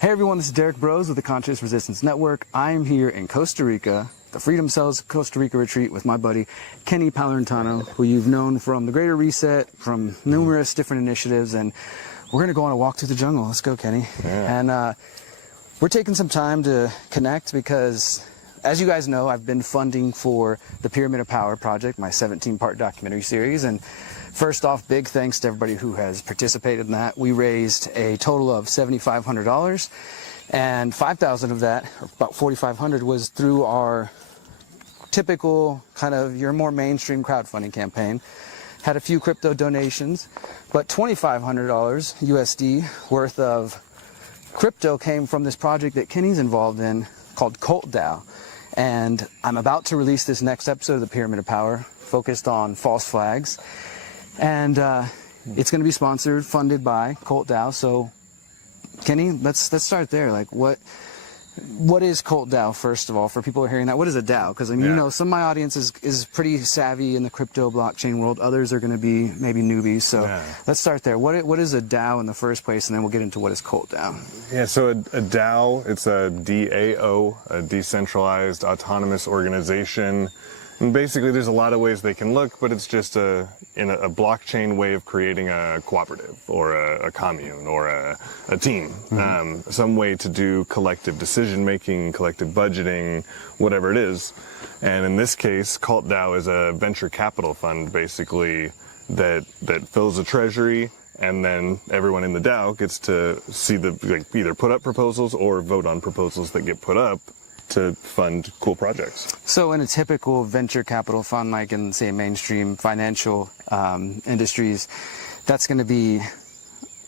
Hey everyone, this is Derrick Broze with the Conscious Resistance Network. I'm here in Costa Rica, the Freedom Cells Costa Rica retreat with my buddy Kenny Palantano, who you've known from the Greater Reset, from numerous different initiatives, and we're going to go on a walk through the jungle. Let's go, Kenny. Yeah. And we're taking some time to connect because, as you guys know, I've been funding for the Pyramid of Power project, my 17-part documentary series, and first off, big thanks to everybody who has participated in that. We raised a total of $7,500, and $5,000 of that, or about $4,500, was through our typical kind of your more mainstream crowdfunding campaign. Had a few crypto donations, but $2,500 USD worth of crypto came from this project that Kenny's involved in called Cult DAO. And I'm about to release this next episode of the Pyramid of Power focused on false flags. And it's going to be sponsored, funded by Cult DAO. So, Kenny, let's start there. Like, what is Cult DAO, first of all, for people who are hearing that? What is a DAO? Because, I mean, you know, some of my audience is pretty savvy in the crypto blockchain world. Others are going to be maybe newbies. So let's start there. What is a DAO in the first place? And then we'll get into what is Cult DAO. Yeah, so a DAO, it's a DAO, a decentralized autonomous organization. And basically, there's a lot of ways they can look, but it's just a blockchain way of creating a cooperative or a commune or a team. Some way to do collective decision-making, collective budgeting, whatever it is. And in this case, Cult DAO is a venture capital fund, basically, that fills a treasury, and then everyone in the DAO gets to see either put up proposals or vote on proposals that get put up to fund cool projects. So in a typical venture capital fund, like in, say, mainstream financial industries, that's going to be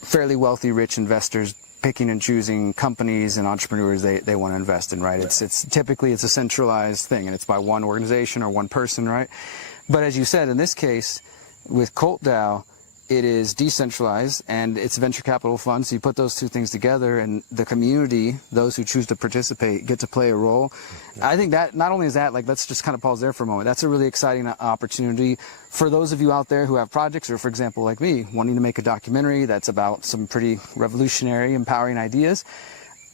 fairly wealthy, rich investors picking and choosing companies and entrepreneurs they want to invest in, right? It's typically it's a centralized thing, and it's by one organization or one person, right? But as you said, in this case, with Cult DAO, it is decentralized and it's a venture capital fund. So you put those two things together, and the community, those who choose to participate, get to play a role. I think that not only is that, like, let's just kind of pause there for a moment. That's a really exciting opportunity for those of you out there who have projects, or for example, like me, wanting to make a documentary that's about some pretty revolutionary, empowering ideas.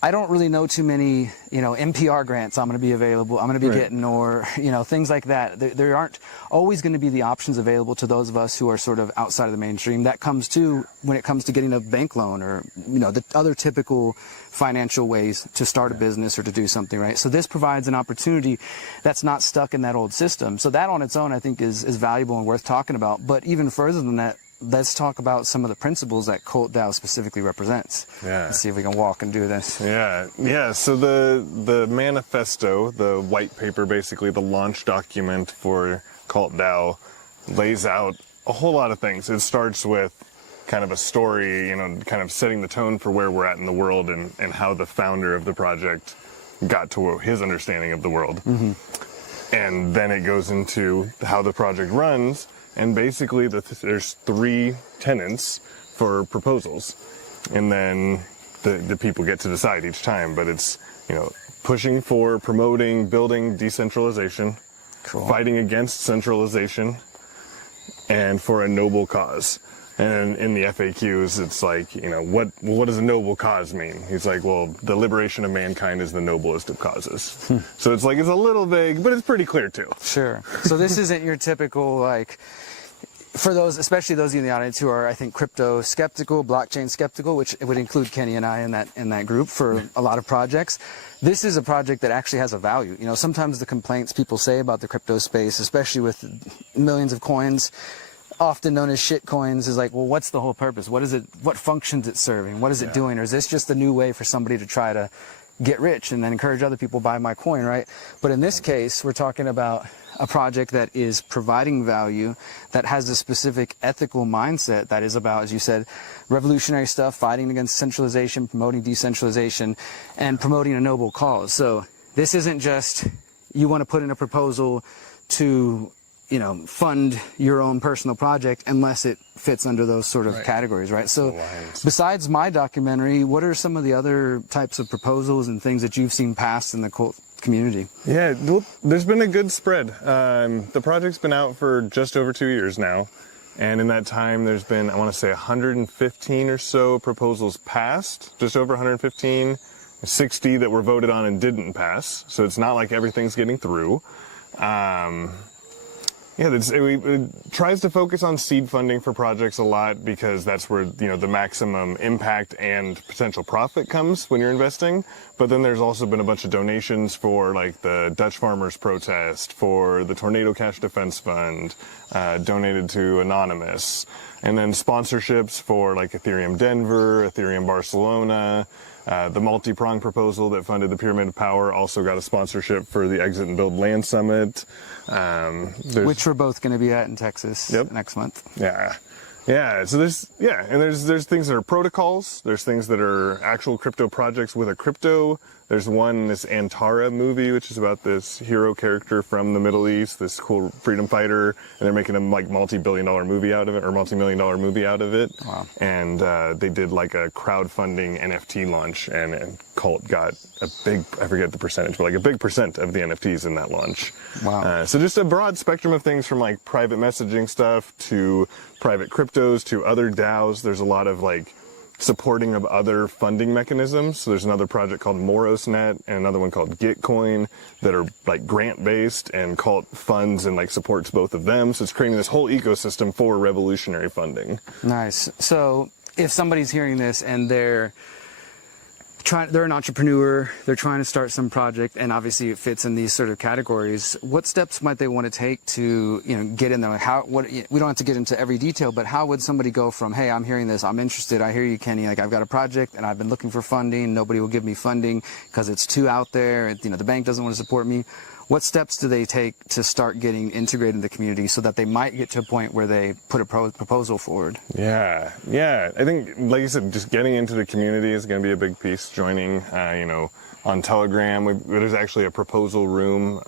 I don't really know too many, NPR grants I'm going to be available, I'm going to be getting, or, things like that. There aren't always going to be the options available to those of us who are sort of outside of the mainstream. That comes to when it comes to getting a bank loan or, the other typical financial ways to start a business or to do something, right? So this provides an opportunity that's not stuck in that old system. So that on its own, I think, is valuable and worth talking about. But even further than that, let's talk about some of the principles that Cult DAO specifically represents. Let's see if we can walk and do this. Yeah. So the manifesto, the white paper, basically the launch document for Cult DAO, lays out a whole lot of things. It starts with kind of a story, kind of setting the tone for where we're at in the world and how the founder of the project got to his understanding of the world. And then it goes into how the project runs. And basically, there's 3 tenets for proposals, and then the people get to decide each time. But it's pushing for, promoting, building decentralization, fighting against centralization, and for a noble cause. And in the FAQs, it's like, what does a noble cause mean? He's like, well, the liberation of mankind is the noblest of causes. So it's like, it's a little vague, but it's pretty clear too. Sure. So this isn't your typical, like, for those, especially those of you in the audience who are, I think, crypto skeptical, blockchain skeptical, which would include Kenny and I in that group for a lot of projects. This is a project that actually has a value. Sometimes the complaints people say about the crypto space, especially with millions of coins, often known as shit coins, is like, well, what's the whole purpose? What is it? What functions it serving? What is it doing? Or is this just a new way for somebody to try to get rich and then encourage other people to buy my coin, right? But in this case, we're talking about a project that is providing value, that has a specific ethical mindset that is about, as you said, revolutionary stuff, fighting against centralization, promoting decentralization, and promoting a noble cause. So this isn't just you want to put in a proposal to fund your own personal project unless it fits under those sort of categories, right? So besides my documentary, what are some of the other types of proposals and things that you've seen passed in the cult community? Yeah, well, there's been a good spread. The project's been out for just over 2 years now. And in that time, there's been, I want to say, 115 or so proposals passed, just over 115, 60 that were voted on and didn't pass. So it's not like everything's getting through. Yeah, it tries to focus on seed funding for projects a lot because that's where, you know, the maximum impact and potential profit comes when you're investing. But then there's also been a bunch of donations for like the Dutch farmers protest, for the Tornado Cash Defense Fund, donated to Anonymous, and then sponsorships for like Ethereum Denver, Ethereum Barcelona. The multi-prong proposal that funded the Pyramid of Power also got a sponsorship for the Exit and Build Land Summit. Which we're both going to be at in Texas next month. Yeah. So there's things that are protocols. There's things that are actual crypto projects with a crypto. There's this Antara movie, which is about this hero character from the Middle East, this cool freedom fighter, and they're making a like multi-billion-dollar movie out of it, or multi-million-dollar movie out of it. Wow. And they did like a crowdfunding NFT launch, and Cult got a big, I forget the percentage, but like a big percent of the NFTs in that launch. Wow. So just a broad spectrum of things from like private messaging stuff to private cryptos to other DAOs. There's a lot of like supporting of other funding mechanisms. So there's another project called Morosnet and another one called Gitcoin that are like grant based, and Cult funds and like supports both of them. So it's creating this whole ecosystem for revolutionary funding. Nice. So if somebody's hearing this and they're an entrepreneur, they're trying to start some project, and obviously it fits in these sort of categories, what steps might they want to take to, you know, get in there? We don't have to get into every detail, but how would somebody go from, hey, I'm hearing this, I'm interested, I hear you, Kenny, like I've got a project and I've been looking for funding, nobody will give me funding because it's too out there, you know, the bank doesn't want to support me. What steps do they take to start getting integrated in the community so that they might get to a point where they put a proposal forward? Yeah. I think, like you said, just getting into the community is going to be a big piece. Joining, on Telegram, there's actually a proposal room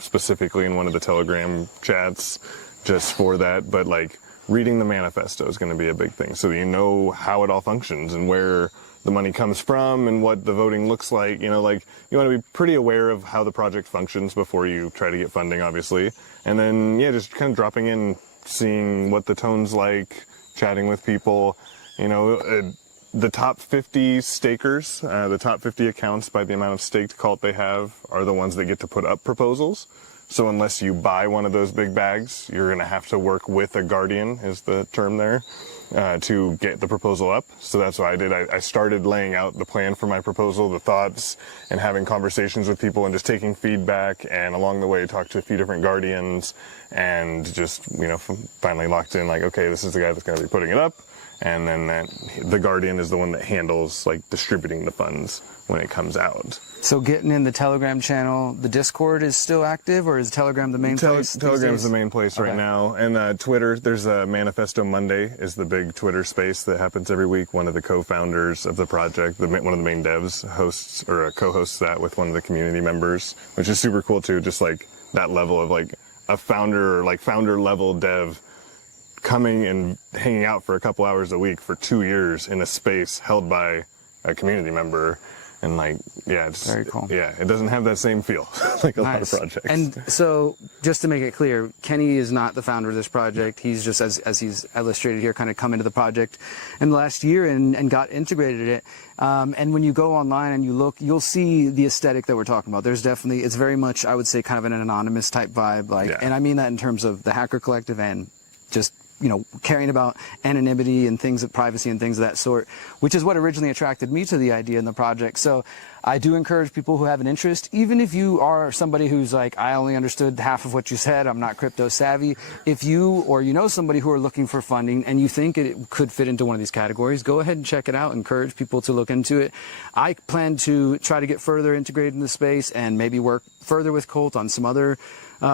specifically in one of the Telegram chats just for that. But like reading the manifesto is going to be a big thing, so that you know how it all functions and where the money comes from and what the voting looks like. You know, like you want to be pretty aware of how the project functions before you try to get funding, obviously. And then, just kind of dropping in, seeing what the tone's like, chatting with people. You know, the top 50 stakers, the top 50 accounts by the amount of staked Cult they have are the ones that get to put up proposals. So unless you buy one of those big bags, you're going to have to work with a guardian, is the term there, to get the proposal up. So that's what I did. I started laying out the plan for my proposal, the thoughts, and having conversations with people and just taking feedback, and along the way talked to a few different guardians, and just, finally locked in like, okay, this is the guy that's going to be putting it up. And then the guardian is the one that handles like distributing the funds when it comes out. So getting in the Telegram channel, the Discord is still active, or is Telegram the main place? Telegram's the main place right now. And Twitter, there's a Manifesto Monday is the big Twitter space that happens every week. One of the co-founders of the project, one of the main devs hosts or co-hosts that with one of the community members, which is super cool too. Just like that level of like a founder or like founder level dev coming and hanging out for a couple hours a week for 2 years in a space held by a community member. And it's very cool. Yeah, it doesn't have that same feel like a lot of projects. And so, just to make it clear, Kenny is not the founder of this project. He's just, as he's illustrated here, kind of come into the project in the last year and got integrated in it. And when you go online and you look, you'll see the aesthetic that we're talking about. There's definitely, it's very much, I would say, kind of an anonymous type vibe. And I mean that in terms of the Hacker Collective and just caring about anonymity and things of privacy and things of that sort, which is what originally attracted me to the idea in the project. So I do encourage people who have an interest, even if you are somebody who's like, I only understood half of what you said, I'm not crypto savvy. If you or somebody who are looking for funding and you think it could fit into one of these categories, go ahead and check it out. Encourage people to look into it. I plan to try to get further integrated in the space and maybe work further with Cult on some other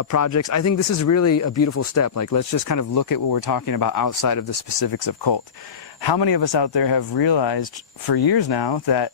projects. I think this is really a beautiful step. Like, let's just kind of look at what we're talking about outside of the specifics of Cult. How many of us out there have realized for years now that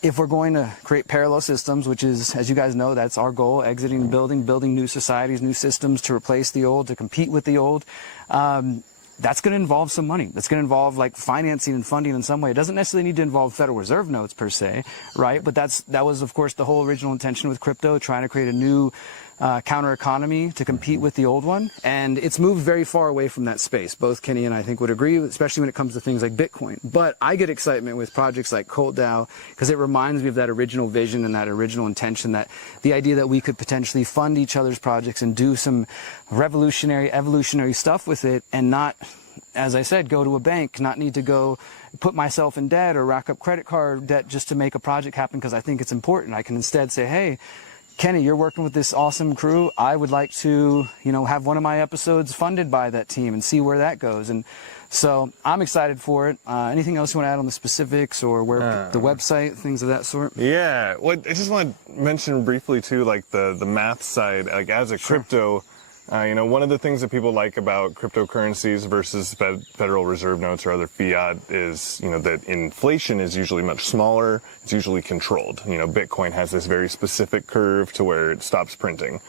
if we're going to create parallel systems, which is, as you guys know, that's our goal, exiting the building new societies, new systems to replace the old, to compete with the old, that's going to involve some money. That's going to involve like financing and funding in some way. It doesn't necessarily need to involve Federal Reserve notes per se, right? But that was, of course, the whole original intention with crypto, trying to create a new counter economy to compete with the old one, and it's moved very far away from that space. Both Kenny and I think would agree, especially when it comes to things like Bitcoin. But I get excitement with projects like Cult DAO because it reminds me of that original vision and that original intention, that the idea that we could potentially fund each other's projects and do some revolutionary, evolutionary stuff with it, and not, as I said, go to a bank, not need to go put myself in debt or rack up credit card debt just to make a project happen because I think it's important. I can instead say, hey, Kenny, you're working with this awesome crew. I would like to, have one of my episodes funded by that team and see where that goes. And so I'm excited for it. Anything else you want to add on the specifics or where the website, things of that sort? Yeah, well, I just want to mention briefly too, like the math side, like as a crypto, one of the things that people like about cryptocurrencies versus Federal Reserve notes or other fiat is, that inflation is usually much smaller. It's usually controlled. Bitcoin has this very specific curve to where it stops printing.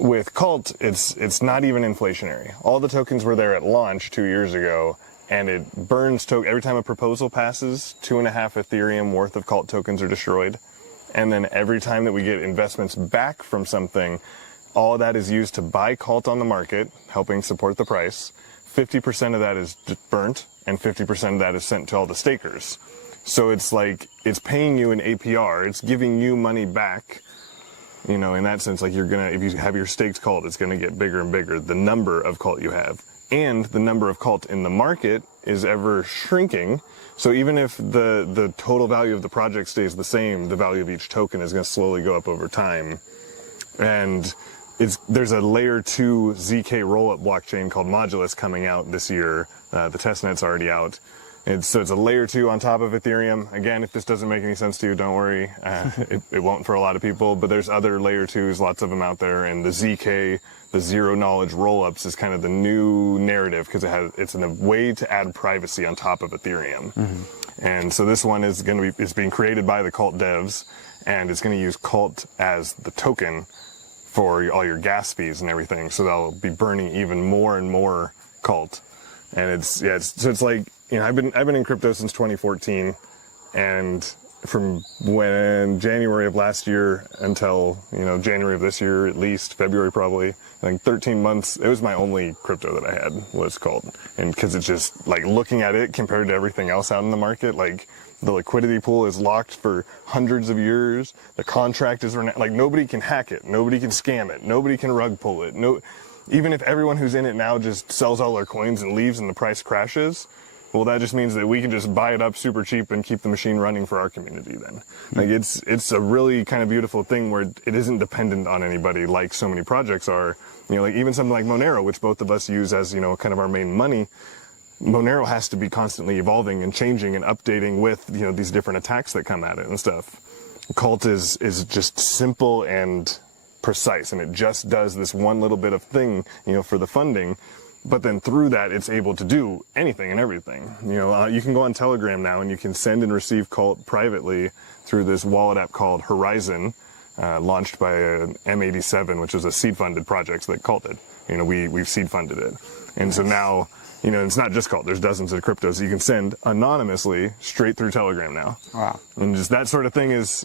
With Cult, it's not even inflationary. All the tokens were there at launch 2 years ago, and it burns every time a proposal passes, 2.5 Ethereum worth of Cult tokens are destroyed. And then every time that we get investments back from something, all of that is used to buy Cult on the market, helping support the price. 50% of that is burnt, and 50% of that is sent to all the stakers. So it's like, it's paying you an APR, it's giving you money back. In that sense, like if you have your staked Cult, it's gonna get bigger and bigger, the number of Cult you have. And the number of Cult in the market is ever shrinking. So even if the total value of the project stays the same, the value of each token is gonna slowly go up over time. And there's a layer 2 ZK rollup blockchain called Modulus coming out this year. The testnet's already out. So it's a layer 2 on top of Ethereum. Again, if this doesn't make any sense to you, don't worry. It won't for a lot of people, but there's other layer 2s, lots of them out there. And the ZK, the zero knowledge rollups, is kind of the new narrative because it's a way to add privacy on top of Ethereum. Mm-hmm. And so this one is it's being created by the Cult devs, and it's going to use Cult as the token for all your gas fees and everything. So they'll be burning even more and more Cult. And it's like, I've been in crypto since 2014, and from when January of last year until, January of this year, at least February probably, I think 13 months, it was my only crypto that I had was Cult. And because it's just like looking at it compared to everything else out in the market, like the liquidity pool is locked for hundreds of years. The contract is like nobody can hack it. Nobody can scam it. Nobody can rug pull it. Even if everyone who's in it now just sells all their coins and leaves and the price crashes, well, that just means that we can just buy it up super cheap and keep the machine running for our community then. Like it's a really kind of beautiful thing where it isn't dependent on anybody like so many projects are. Like even something like Monero, which both of us use as, kind of our main money, Monero has to be constantly evolving and changing and updating with, these different attacks that come at it and stuff. Cult is just simple and precise, and it just does this one little bit of thing, for the funding. But then through that, it's able to do anything and everything. You can go on Telegram now and you can send and receive Cult privately through this wallet app called Horizon, launched by M87, which is a seed-funded project that Cult did. We've seed-funded it. And so now, it's not just Cult. There's dozens of cryptos you can send anonymously straight through Telegram now. Wow. And just that sort of thing is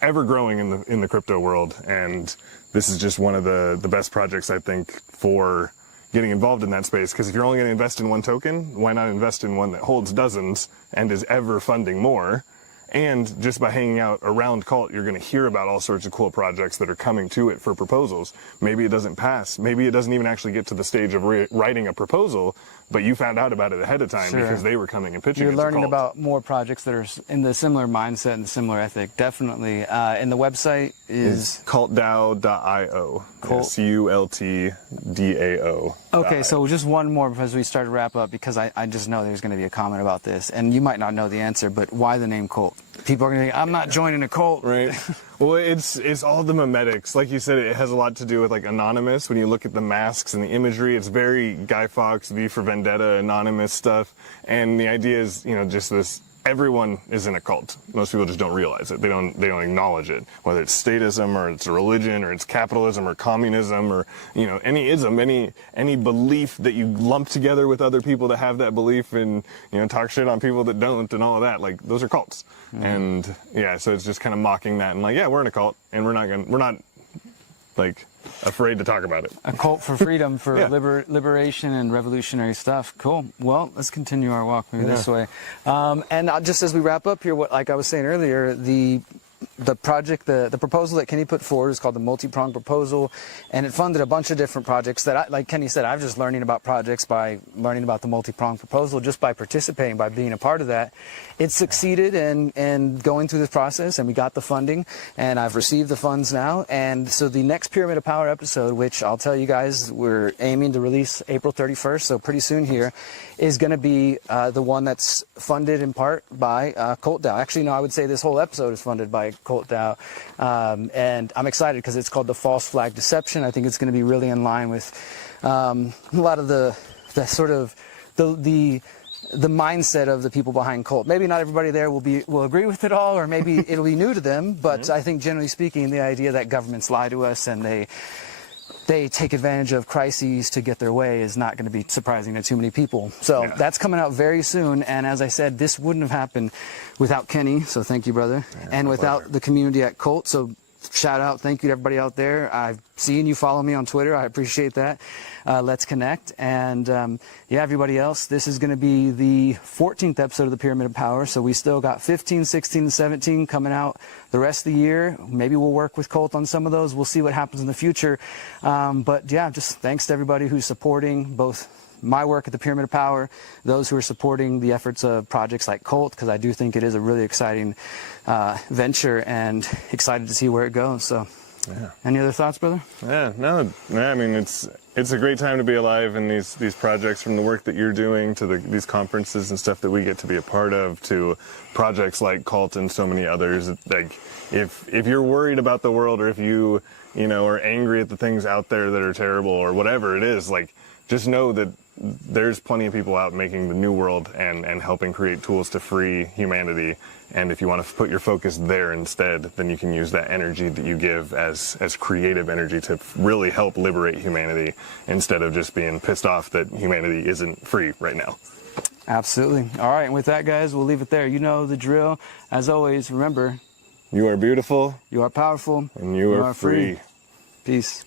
ever growing in the crypto world. And this is just one of the best projects, I think, for getting involved in that space, because if you're only going to invest in one token, why not invest in one that holds dozens and is ever funding more? And just by hanging out around Cult, you're going to hear about all sorts of cool projects that are coming to it for proposals. Maybe it doesn't pass. Maybe it doesn't even actually get to the stage of writing a proposal, but you found out about it ahead of time because they were coming and pitching it to Cult. You're learning about more projects that are in the similar mindset and similar ethic, definitely. And the website is CultDAO.io. CultDAO. Okay, so just one more as we start to wrap up, because I just know there's going to be a comment about this, and you might not know the answer, but why the name Cult? People are going to think, I'm not joining a cult. Right. Well, it's all the memetics. Like you said, it has a lot to do with like Anonymous. When you look at the masks and the imagery, it's very Guy Fawkes, V for Vendetta, Anonymous stuff. And the idea is, just this, everyone is in a cult. Most people just don't realize it. They don't acknowledge it. Whether it's statism or it's religion or it's capitalism or communism or, any ism, any belief that you lump together with other people that have that belief and, talk shit on people that don't and all of that, like those are cults. Mm-hmm. And yeah, so it's just kind of mocking that and like, yeah, we're in a cult and we're not like afraid to talk about it. A cult for freedom, for Yeah. liberation and revolutionary stuff. Cool. Well, let's continue our walk maybe this way. And just as we wrap up here, like I was saying earlier, the project, the proposal that Kenny put forward is called the multi-pronged proposal, and it funded a bunch of different projects that, like Kenny said, I'm just learning about projects by learning about the multi-pronged proposal, just by participating, by being a part of that. It succeeded in going through this process, and we got the funding, and I've received the funds now. And so the next Pyramid of Power episode, which I'll tell you guys, we're aiming to release April 31st, so pretty soon here, is going to be the one that's funded in part by Cult DAO. Actually, no, I would say this whole episode is funded by Cult DAO, and I'm excited because it's called the False Flag Deception. I think it's going to be really in line with a lot of the sort of the mindset of the people behind Cult. Maybe not everybody there will agree with it all, or maybe it'll be new to them. But I think generally speaking, the idea that governments lie to us and they take advantage of crises to get their way is not going to be surprising to too many people. So that's coming out very soon. And as I said, this wouldn't have happened without Kenny. So thank you, brother. And without the community at Cult. So shout out, thank you to everybody out there. I've seen you follow me on Twitter. I appreciate that. Let's connect. And yeah, everybody else, this is going to be the 14th episode of the Pyramid of Power. So we still got 15, 16, and 17 coming out the rest of the year. Maybe we'll work with Cult on some of those. We'll see what happens in the future. But yeah, just thanks to everybody who's supporting both my work at the Pyramid of Power, those who are supporting the efforts of projects like Cult, because I do think it is a really exciting venture, and excited to see where it goes. So any other thoughts, brother? Yeah, no, I mean, it's a great time to be alive in these projects, from the work that you're doing to these conferences and stuff that we get to be a part of, to projects like Cult and so many others. Like, if you're worried about the world, or if you are angry at the things out there that are terrible, or whatever it is, like, just know that there's plenty of people out making the new world and helping create tools to free humanity. And if you want to put your focus there instead, then you can use that energy that you give as creative energy to really help liberate humanity, instead of just being pissed off that humanity isn't free right now. Absolutely. All right. And with that, guys, we'll leave it there. You know the drill. As always, remember, You are beautiful. you are powerful. And you are free. Peace.